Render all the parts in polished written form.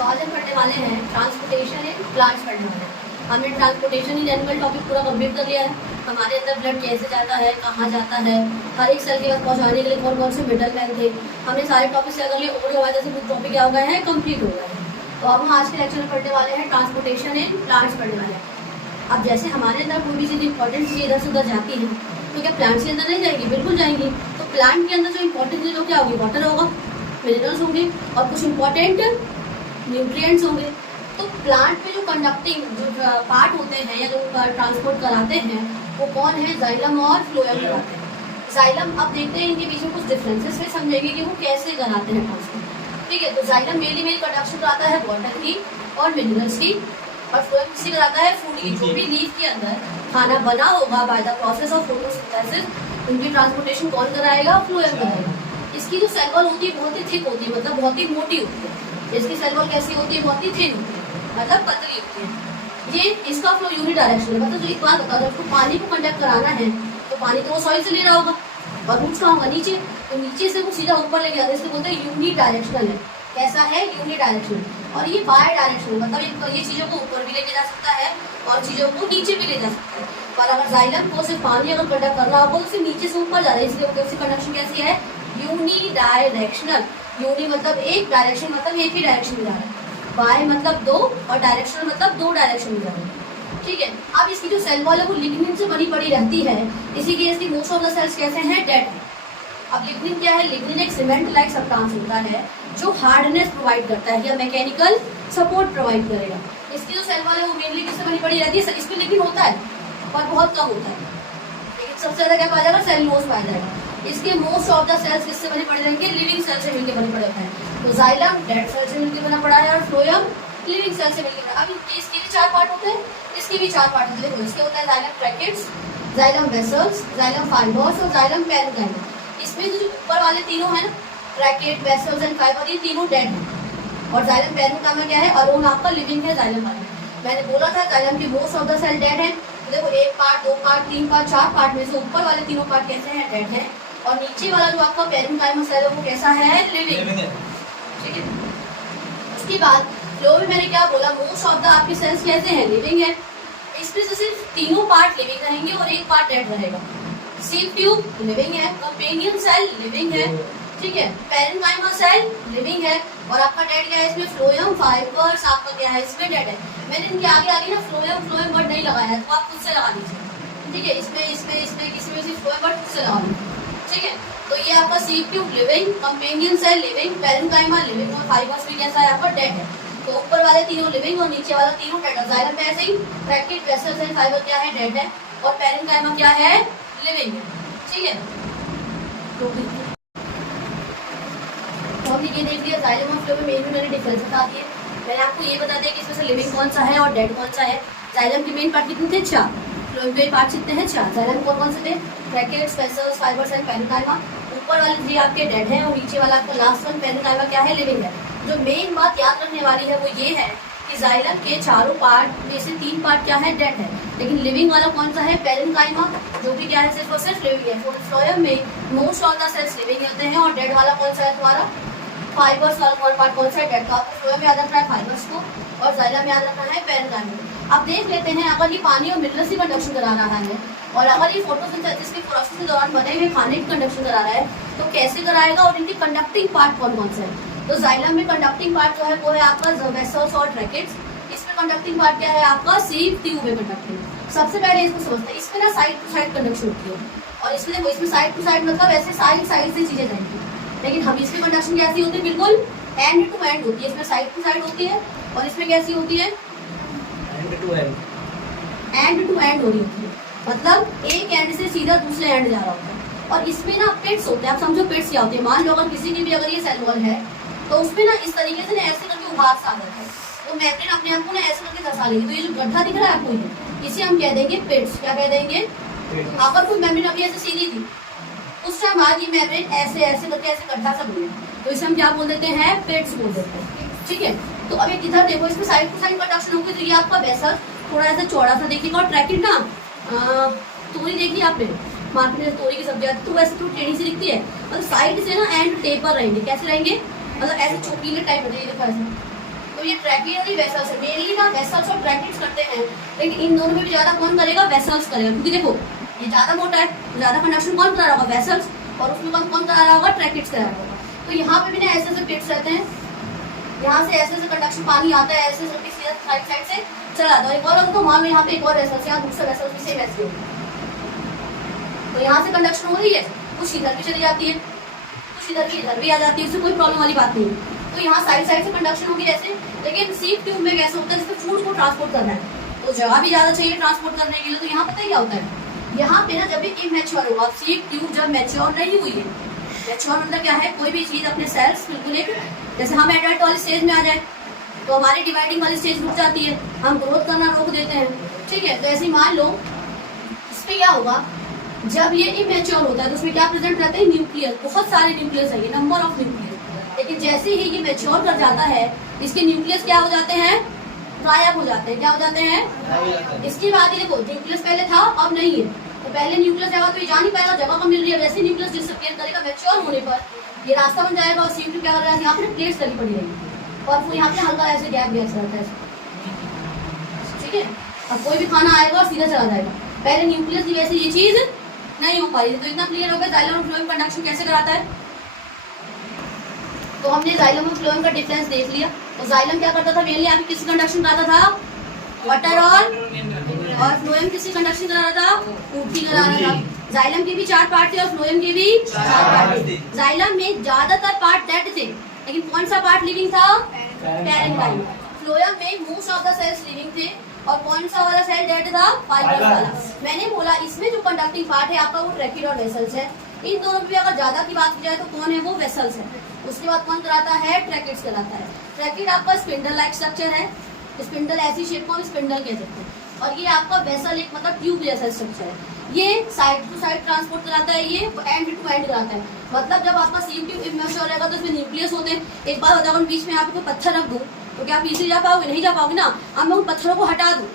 तो आज हम पढ़ने वाले हैं ट्रांसपोर्टेशन इन प्लांट्स पढ़ने वाले हैं। हमने ट्रांसपोर्टेशन इन एनिमल टॉपिक पूरा कंप्लीट कर लिया है। हमारे अंदर ब्लड कैसे जाता है, कहाँ जाता है, हर एक सेल के पास पहुँचाने के लिए कौन कौन से मिडल मैन थे, हमने सारे टॉपिक शेयर कर लिए। और हमारे जैसे टॉपिक क्या हो गए हैं, कंप्लीट हो गए हैं। तो अब हम आज के लेक्चर में पढ़ने वाले हैं ट्रांसपोर्टेशन इन प्लांट्स पढ़ने वाले हैं। अब जैसे हमारे अंदर कोई भी चीज़ इंपॉर्टेंट चीज़ इधर से उधर जाती है तो क्या प्लांट्स के अंदर नहीं जाएगी? बिल्कुल जाएंगी। तो प्लांट के अंदर जो इंपॉर्टेंट चीज़ क्या होगी? वाटर होगा, मिनरल्स होंगे और कुछ इंपॉर्टेंट न्यूट्रिएंट्स होंगे। तो प्लांट में जो कंडक्टिंग जो पार्ट होते हैं या जो ट्रांसपोर्ट कराते हैं वो कौन है? जाइलम और फ्लोएम कराते हैं। जाइलम, अब देखते हैं इनके बीच में कुछ डिफरेंसेस में समझेंगे कि वो कैसे कराते हैं ट्रांसपोर्ट। ठीक है, तो जाइलम मेनली कंडक्शन कराता है वाटर की और मिनरल्स की, और फ्लोएम किसी कराता है फूड की। जो भी लीफ के अंदर खाना बना होगा by the process of photosynthesis, उनकी ट्रांसपोर्टेशन कौन कराएगा? फ्लोएम कराएगा। इसकी जो सेल वॉल होती है बहुत ही थिक होती है, मतलब बहुत ही मोटी होती है। इसकी सेल वॉल कैसी होती है? बहुत ही थिन होती है, मतलब पतली होती है। ये इसका फ्लो यूनिडायरेक्शनल है, मतलब जो एक बात बता दो, आपको पानी को कंडक्ट कराना है तो पानी तो वो सॉइल से ले रहा होगा और रूट्स कहाँ होगा? नीचे। तो नीचे से वो सीधा ऊपर लेके जाता है, इसलिए बोलते हैं यूनिडायरेक्शनल है। कैसा है? यूनिडायरेक्शनल। और ये बाय डायरेक्शनल, मतलब ये चीजों को ऊपर भी लेके जा सकता है और चीजों को नीचे भी ले जा सकता है। पर अगर जाइलम को सिर्फ पानी अगर कंडक्ट करना होगा तो सिर्फ नीचे से ऊपर जा रहा है, इसलिए उसकी कंडक्शन कैसी है? यूनिडायरेक्शनल। यूनि मतलब एक, डायरेक्शन मतलब एक ही डायरेक्शन में जा रहा है। बाय मतलब दो और डायरेक्शनल मतलब दो डायरेक्शन में जा रहा है। ठीक है, अब इसकी जो सेल वॉल है वो लिग्निन से बनी पड़ी रहती है, इसी केस की मोस्ट ऑफ द सेल्स कैसे हैं? डेड है। अब लिग्निन क्या है? लिग्निन एक सीमेंट लाइक सब्सटेंस होता है जो हार्डनेस प्रोवाइड करता है या मैकेनिकल सपोर्ट प्रोवाइड करेगा। इसकी जो सेल वॉल है वो मेनली किससे बनी पड़ी रहती है? इसमें लिग्निन होता है पर बहुत कम होता है, लेकिन सबसे ज्यादा क्या पाया जाएगा? सेलुलोज पाया जाएगा। इसके मोस्ट ऑफ द सेल्स किससे बने पड़े रहेंगे? लिविंग सेल से मिलकर बने पड़े होते हैं। तो जाइलम डेड सेल से मिलकर बना पड़ा है और फ्लोएम लिविंग सेल से मिलकर। अब इसके भी चार पार्ट होते हैं, इसके भी चार पार्ट होते हैं। इसके होता है xylem tracheids, xylem vessels, xylem fibres और जाइलम पैरेन्काइमा। इसमें जो ऊपर वाले तीनों है ना, ट्रैकेट, वेसल्स एंड फाइबर, ये तीनों डेड है। और जाइलम पैरेन्काइमा क्या है? और वो आपका लिविंग है जाइलम वाला। मैंने बोला था जाइलम की most of the cell dead है। तो देखो, एक पार्ट, दो पार्ट, तीन पार्ट, चार पार्ट में से ऊपर वाले तीनों पार्ट कैसे हैं? डेड है। और नीचे वाला जो आपका पैरेन्काइमा सेल है वो कैसा है? लिविंग है। ठीक है, उसके बाद फ्लो में मैंने क्या बोला? मोस्ट ऑफ द आपकी सेल्स कैसे हैं? लिविंग है। इसमें से सिर्फ तीनों पार्ट लिविंग रहेंगे और एक पार्ट डेड रहेगा। सीव ट्यूब लिविंग है, कंपेनियन सेल लिविंग है, ठीक है, पैरेन्काइमा सेल लिविंग है, और आपका डेड क्या है? इसमें फ्लोएम फाइबर्स आपका क्या है? इसमें डेड है। मैंने इनके आगे आगे ना फ्लोएम वर्ड नहीं लगाया है, तो आप खुद से लगा दीजिए। ठीक है, इसमें किसी सिर्फ फ्लोएम वर्ड खुद से लगा दीजिए। ठीक है, तो ये आपका sieve tube living, companion cell living, parenchyma living और फाइबर्स भी कैसा है? आपका डेड है। तो ऊपर वाले तीनों लिविंग और नीचे वाला तीनों डेड है। जाइलम में ऐसे ही ट्रैकेट, वेसल्स एंड फाइबर क्या है? डेड है। और पैरेन्काइमा क्या है? लिविंग है। ठीक है, तो हमने ये देख लिया जाइलम और फ्लो में मेन मैंने डिफरेंस बता दिए। मैंने आपको ये बता दिया कि इसमें से लिविंग कौन सा है और डेड कौन सा है। जाइलम के मेन पार्ट कितने थे? 4। फ्लो के पार्ट कितने हैं? 4। जाइलम कौन कौन से थे? Tracheids, vessels, fibres and parenchyma. ऊपर वाले 3 आपके डेड हैं और नीचे वाला आपका लास्ट वन पैरेन्काइमा क्या है? लिविंग है। जो मेन बात याद रखने वाली है वो ये है कि जाइलम के चारों पार्ट में से 3 पार्ट क्या है? डेड है। लेकिन लिविंग वाला कौन सा है? पैरेन्काइमा, जो भी क्या है? सिर्फ और सिर्फ लिविंग है। फ्लोएम में most of the cells living होते हैं। और डेड वाला कौन सा है तुम्हारा? फाइबर्स वाला पार्ट कौन सा है? डेड का। आपको फ्लोएम याद रखना है फाइबर्स को, और जाइलम याद रखना है पैरेन्काइमा। अब देख लेते हैं, अगर ये पानी और मिनरल्स की कंडक्शन करा रहा है और अगर ये फोटोसिंथेसिस के प्रोसेस के दौरान बने हुए खाने की कंडक्शन करा रहा है तो कैसे कराएगा और इनके कंडक्टिंग पार्ट कौन कौन से है? तो जाइलम में कंडक्टिंग पार्ट जो है वो है आपका वेसल्स और ट्रैकेट्स। इसमें कंडक्टिंग पार्ट क्या है? आपका सीव ट्यूब है कंडक्टिंग। सबसे पहले इसको समझते हैं, इसमें ना साइड टू साइड कंडक्शन होती है, और इसमें देखो, इसमें साइड टू साइड मतलब ऐसे साइड साइड से चीजें जाएंगी। लेकिन हम इसमें कंडक्शन कैसी होती है? बिल्कुल एंड टू एंड होती है। इसमें साइड टू साइड होती है और इसमें कैसी होती है? एंड टू एंड हो रही होती है, मतलब एक एंड से सीधा दूसरे एंड जा रहा होता है। और इसमें ना पिट्स होते हैं। आप समझो पिट्स क्या होती है? मान लो अगर किसी की भी अगर ये सेल वॉल है तो उसमें ना इस तरीके से ना ऐसे करके उभार सा आता है, तो मेम्ब्रेन अपने आप को ना ऐसे करके धंसा लेगी। तो ये जो गड्ढा दिख रहा है आपको, ये इसे हम कह देंगे पिट्स। क्या कह देंगे? अगर कोई मेम्ब्रेन अभी ऐसे सीधी थी उस टाइम आज ये मेम्ब्रेन ऐसे ऐसे करके ऐसे गड्ढा सा बने, तो इसे हम क्या बोल देते हैं? पिट्स बोल देते हैं। ठीक है, तो अब एक इधर देखो, इसमें साइड टू साइड कंडक्शन होगी। तो ये आपका वेसल थोड़ा ऐसा चौड़ा सा देखिएगा, और ट्रैकेट ना तोरी देखी आपने मार्केट में तोरी की सब्जी आती है तो वैसे थोड़ी टेढ़ी सी दिखती है, मतलब साइड से ना एंड टेपर रहेंगे। कैसे रहेंगे? मतलब ऐसे चौकीले टाइप बनेंगे, देखो ऐसे। तो ये ट्रैकियरी वेसल्स है, मेनली ना वेसल्स और ट्रैकिट्स करते हैं, लेकिन इन दोनों में भी ज्यादा कौन करेगा, वेसल्स करेगा, क्योंकि देखो ये ज्यादा मोटा है, तो ज्यादा कंडक्शन कौन करा रहा होगा, वेसल्स, और उसमें कौन करा रहा होगा, ट्रैकिट्स करा रहा होगा। तो यहाँ पे भी ना ऐसे प्लेट्स रहते हैं, यहाँ से ऐसे कंडक्शन पानी आता है, ऐसे साइड से चला जाता है। एक और तो मान लो यहाँ पे एक और वेसल, यहाँ दूसरा वेसल भी सेम ऐसे होगा, तो यहाँ से कंडक्शन हो रही है, कुछ इधर भी चली जाती है, कुछ इधर भी आ जाती है, उससे कोई प्रॉब्लम वाली बात नहीं है। तो यहाँ साइड से कंडक्शन होगी ऐसे, लेकिन सीप ट्यूब में कैसे होता है, जिसमें फूड को ट्रांसपोर्ट करना है तो जगह भी ज्यादा चाहिए ट्रांसपोर्ट करने के लिए। तो यहाँ पता है क्या होता है, यहाँ पे ना जब भी इमेच्योर होगा, सीप ट्यूब जब मैच्योर नहीं हुई है, मैच्योर मतलब क्या है, कोई भी चीज अपने सेल्स बिल्कुल एक, जैसे हम एडल्ट वाली स्टेज में आ जाए तो हमारी डिवाइडिंग वाली स्टेज रुक जाती है, हम ग्रोथ करना रोक देते हैं, ठीक है। तो ऐसे ही मान लो इसमें क्या होगा, जब ये इमेच्योर होता है तो उसमें क्या प्रेजेंट रहते हैं, न्यूक्लियस, बहुत सारे न्यूक्लियस है, ये नंबर ऑफ न्यूक्लियस। लेकिन जैसे ही ये मैच्योर कर जाता है, इसके न्यूक्लियस क्या हो जाते हैं, गायब हो जाते हैं। क्या हो जाते हैं, इसकी बात ही देखो, न्यूक्लियस पहले था अब नहीं है, तो पहले न्यूक्लियस जाएगा तो ये जा नहीं पाएगा, जगह कम मिल रही है, वैसे न्यूक्लियस डिसअपीयर करेगा, मैच्योर होने पर ये रास्ता बन जाएगा। और सीप क्या कर रहा है, यहाँ पे प्लेट्स लगी पड़ी रहेगी और फिर यहाँ पे हल्का ऐसे गैप रहता है, ठीक है। अब कोई भी खाना आएगा और सीधा चला जाएगा, पहले न्यूक्लियस की वैसे ये चीज नहीं हो पाई। तो इतना क्लियर हो गया जाइलम और फ्लोएम कंडक्शन कैसे कराता है। तो हमने जाइलम और फ्लोएम का डिफरेंस देख लिया। तो जाइलम क्या करता था, मेनली आपकी किसकी कंडक्शन कराता था, वाटर और फ्लोएम किसकी कंडक्शन करा रहा था, फूड की करा रहा था। जाइलम के भी 4 पार्ट थे और फ्लोएम के भी 4 पार्ट थे। जाइलम में ज्यादातर पार्ट डेड थे, लेकिन कौन सा पार्ट लिविंग था, पैरेन्काइम। फ्लोएम में most of the cells living थे और कौन सा वाला सेल डेड था, फाइबर वाला। मैंने बोला इसमें जो कंडक्टिंग पार्ट है आपका वो ट्रैकिड और वेसल्स है। इन दोनों में अगर ज्यादा की बात की जाए तो कौन है, वो वेसल्स है। उसके बाद कौन कराता है, ट्रैकिड्स कराता है। ट्रैकिड आपका स्पिंडल लाइक स्ट्रक्चर है, स्पिंडल ऐसी शेप को हम स्पिंडल कह सकते हैं, और ये आपका वेसल एक मतलब ट्यूब जैसा स्ट्रक्चर है। ये साइड टू साइड ट्रांसपोर्ट कराता है, ये एंड टू एंड कराता है। मतलब जब आपका सीप ट्यूब इमेच्योर रहेगा तो उसमें न्यूक्लियस होते हैं। एक बार बताओ बीच में आपको पत्थर रख दूं तो क्या आप पीछे जा पाओगे, नहीं जा पाओगे ना। अब मैं उन पत्थरों को हटा दूं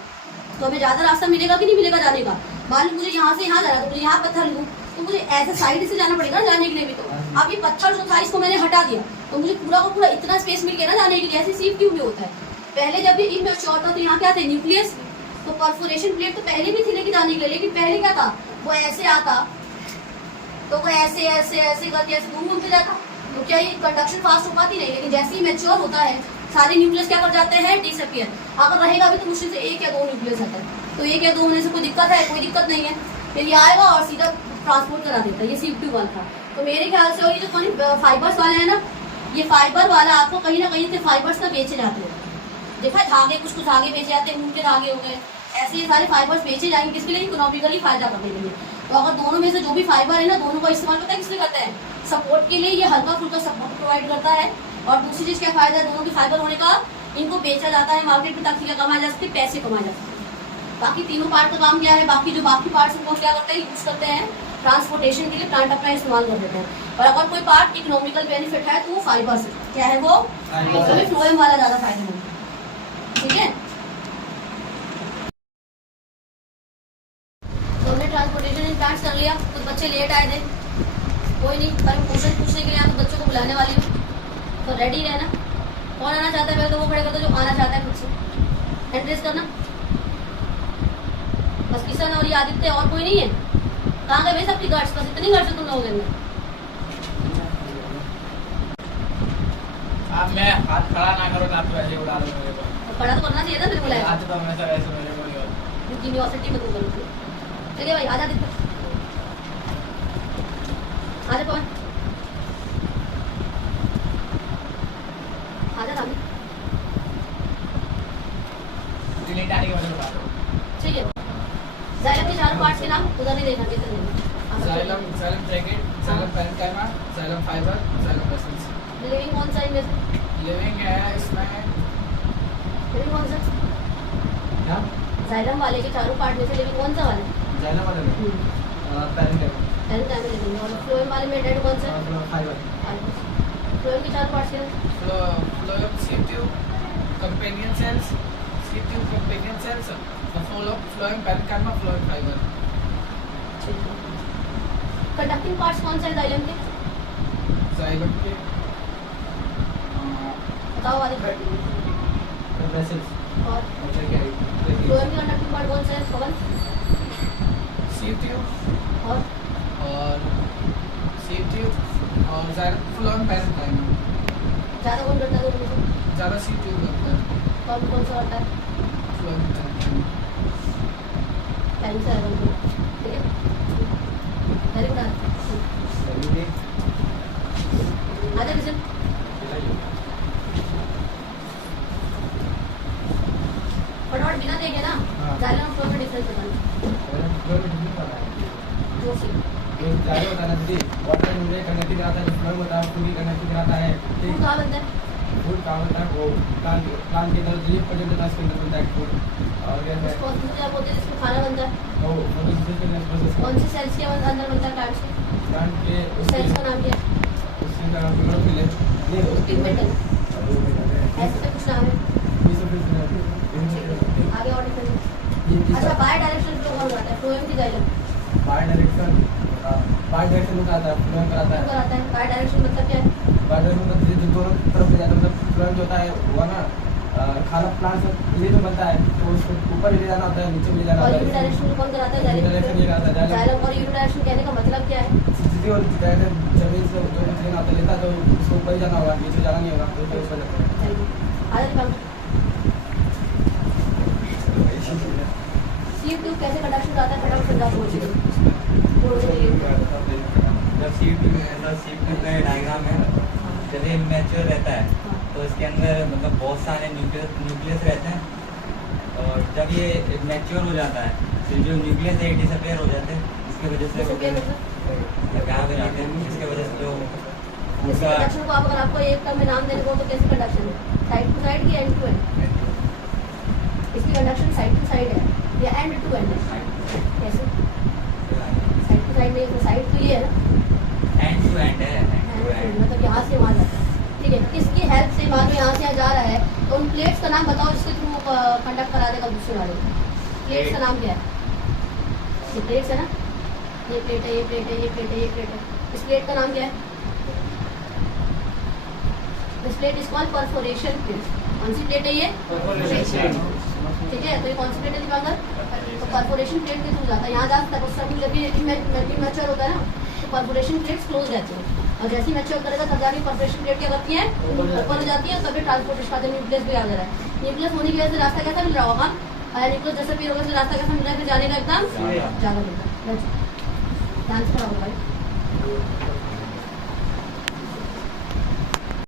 तो हमें ज्यादा रास्ता मिलेगा कि नहीं मिलेगा जाने का। मान लो मुझे यहाँ से यहाँ जाना तो मुझे यहाँ पत्थर लूँ तो मुझे ऐसे साइड से जाना पड़ेगा जाने के लिए भी। तो अब ये पत्थर जो था इसको मैंने हटा दिया तो मुझे पूरा को पूरा इतना स्पेस मिल गया ना जाने के लिए। ऐसे सीप ट्यूब में होता है। पहले जब ये इमेच्योर था तो यहाँ क्या थे, न्यूक्लियस। तो परफोरेशन प्लेट तो पहले भी थी लेके जाने के लिए, लेकिन पहले क्या था, वो ऐसे आता तो वो ऐसे ऐसे ऐसे करके ऐसे घूम घूमते जाता तो क्या ये कंडक्शन फास्ट हो पाती नहीं। लेकिन जैसे ही मैच्योर होता है सारे न्यूक्लियस क्या कर जाते हैं, डिसअपीयर। अगर रहेगा भी तो मुश्किल से 1 या 2 न्यूक्लियस आता है। तो 1 या 2 होने से कोई दिक्कत है, कोई दिक्कत नहीं है। फिर ये आएगा और सीधा ट्रांसपोर्ट करा देता है। ये सीप ट्यूब वाला था। तो मेरे ख्याल से और ये जो फाइबर्स वाले हैं ना, ये फाइबर वाला आपको कहीं ना कहीं से फाइबर्स का बेचे जाते हैं। देखा धागे, कुछ कुछ धागे बेचे जाते हैं, ऊन के धागे हो गए, ऐसे ये सारे फाइबर्स बेचे जाएंगे किसके लिए, इकोनॉमिकली फायदा करने के लिए। तो अगर दोनों में से जो भी फाइबर है ना, दोनों का इस्तेमाल करता है किसलिए करते हैं, सपोर्ट के लिए। ये हल्का फुल्का सपोर्ट प्रोवाइड करता है। और दूसरी चीज क्या फायदा है दोनों के फाइबर होने का, इनको बेचा जाता है मार्केट में ताकि क्या कमाया जा सकते, पैसे कमाए जा सकते। बाकी तीनों पार्ट का काम क्या है, बाकी जो बाकी पार्ट्स उनको क्या करते हैं, यूज करते हैं ट्रांसपोर्टेशन के लिए, प्लांट अपना इस्तेमाल कर देते हैं। और अगर कोई पार्ट इकोनॉमिकल बेनिफिट है तो वो फाइबर से क्या है, वो फ्लोएम वाला ज्यादा फायदेमंद है। ठीक है, तो हमने ट्रांसपोर्टेशन प्लांट्स कर लिया। कुछ बच्चे लेट आए थे, कोई नहीं, पर क्वेश्चन पूछने के लिए आप बच्चों को बुलाने वाली हूँ, तो रेडी रहना। कौन आना चाहता है पहले तो वो खड़े कर दो, जो आना चाहता है खुद से हैंड रेज करना। बस किशन और ये आदित्य, और कोई नहीं है। कहाँ गए भाई सबकी गार्ड्स, बस इतनी गार्ड्स तुम लोगों के अंदर। अब मैं हाथ खड़ा ना करो ना तो ऐसे उड़ा दो मेरे को। तो खड़ा तो करना चाहिए था, फिर बुलाया आज तो हमेशा ऐसे मेरे को यूनिवर्सिटी में तुम करो। चलिए भाई आजा आदित्य, आजा पवन, आजा रामी। डिलीट आने के बाद बता दो। ठीक है, जाइलम के 4 पार्ट्स के नाम उधर नहीं देखा किधर नहीं। Xylem, xylem tracheid, xylem parenchyma, xylem fibre, xylem vessels. Living कौन सा इनमें से, लिविंग है इसमें, लिविंग कौन सा, क्या जाइलम वाले के 4 पार्ट में से लिविंग कौन सा वाला है, जाइलम वाले में पैरेन्काइमा, पैरेन्काइमा लिविंग। और फ्लोएम वाले में डेड कौन सा है, फाइबर। फ्लोएम के 4 पार्ट्स के फ्लोएम सीप ट्यूब, कंपेनियन सेल्स, सीप tube companion cells, phloem parenchyma, phloem fibre. Conducting parts कौन सा है जाइलम के, जाइलम के बताओ वाले। the vessels और outer carry. फ्लोएम के कंडक्टिंग पार्ट कौन सा है पवन? Sieve tube और और sieve tube और phloem parenchyma. ज़्यादा कौन करता है दोनों में से? ज़्यादा sieve tube करता है. कौन कौन सा करता है? Phloem parenchyma. टाइम से आएगा उनको, ठीक है? वेरी गुड आजा विजन। फटाफट बिना देखे ना हाँ। जाइलम और फ्लोएम में डिफरेंस बताना जो सी एक जाले होता है ना दीदी, वाटर में कनेक्टिंग आता है, फ्लोएम होता है, पूरी कनेक्टिंग आता है. फूड कहाँ बनता है? फूड कहाँ होता है? वो प्लांट के अंदर लीफ पर्यंत इसके अंदर बनता है फूड. और ये है उसको जब होते हैं जिसमें खाना बनता है वो फोटोसिंथेसिस के प्रोसेस. कौन सी सेल्स के अंदर बनता है प्लांट्स के? प्लांट के सेल्स का नाम क्या है? उसके नाम क्लोरोफिल है. ये पिगमेंटल ऐसे से कुछ नाम है आगे और डिफरेंस। अच्छा बाय डायरेक्शन फ्लो कौन कराता है? फ्लोएम की जाइलम बाय डायरेक्शन में आता है, फ्लोएम कराता क्यों है. कराता है? बाय डायरेक्शन मतलब क्या है? बाय डायरेक्शन मतलब जो दोनों तरफ ले जाता है, मतलब फ्लोएम जो होता है वो ना खाना प्लांट से ये जो बनता है तो उसको ऊपर ले जाना होता है, नीचे ले जाना और होता यूनि है. डायरेक्शन में कौन कराता है? डायरेक्शन ये कराता है जाइलम। और यूनि डायरेक्शन कहने का मतलब क्या है? सीधी और डायरेक्ट जमीन से जो कुछ लेना होता है लेता तो उसको ऊपर ही जाना होगा, नीचे जाना नहीं होगा, तो उसको जाता है. वेरी गुड आजा दिमाग सीव ट्यूब कैसे कंडक्शन कराता है? फटाफट समझा दो मुझे जब सीप का डायग्राम है जब ये मैच्योर रहता है तो इसके अंदर मतलब बहुत सारे न्यूक्लियस रहते हैं और जब ये मैच्योर हो जाता है तो जो न्यूक्लियस है डिसअपेयर हो जाते हैं जिसकी वजह से वो गायब हो जाते हैं जिसकी वजह से जो इस उसका कंडक्शन को आप अगर आपको एक टर्म में नाम देने को तो कैसे कंडक्शन है? साइड टू साइड की एंड टू एंड? इसकी कंडक्शन साइड टू साइड है या एंड टू एंड है? कैसे? साइड टू साइड नहीं, साइड तो ये है ना, एंड टू एंड है मतलब यहाँ से वहाँ जाता है, ठीक है? किसकी हेल्प से मान लो यहाँ से यहाँ जा रहा है तो उन प्लेट्स का नाम बताओ जिसके थ्रू कंडक्ट करा देगा दूसरे वाले को। प्लेट्स का नाम क्या है? ये प्लेट्स है ना, ये प्लेट है, ये प्लेट है, ये प्लेट है, ये प्लेट है। इस प्लेट का नाम क्या है? This plate is called perforation plate. कौन सी प्लेट है ये? ठीक है, तो ये कौन सी प्लेट है दिखाकर? तो परफोरेशन प्लेट के थ्रू जाता है, यहाँ जा सकता है। उस समय जब ये मैच्योर होता है ना तो परफोरेशन प्लेट्स क्लोज रहती है और जैसे ही मैच्योर करेगा तब जाके परफोरेशन प्लेट क्या करती है? ऊपर हो जाती है, तभी ट्रांसपोर्टेशन का न्यूक्लियस भी आ जा रहा है। न्यूक्लियस होने की वजह से रास्ता कैसा मिल रहा होगा? न्यूक्लियस जैसे भी होगा तो रास्ता कैसा मिल रहा है? फिर जाने का एकदम ज़्यादा मिल रहा है। ध्यान से पढ़ा होगा भाई।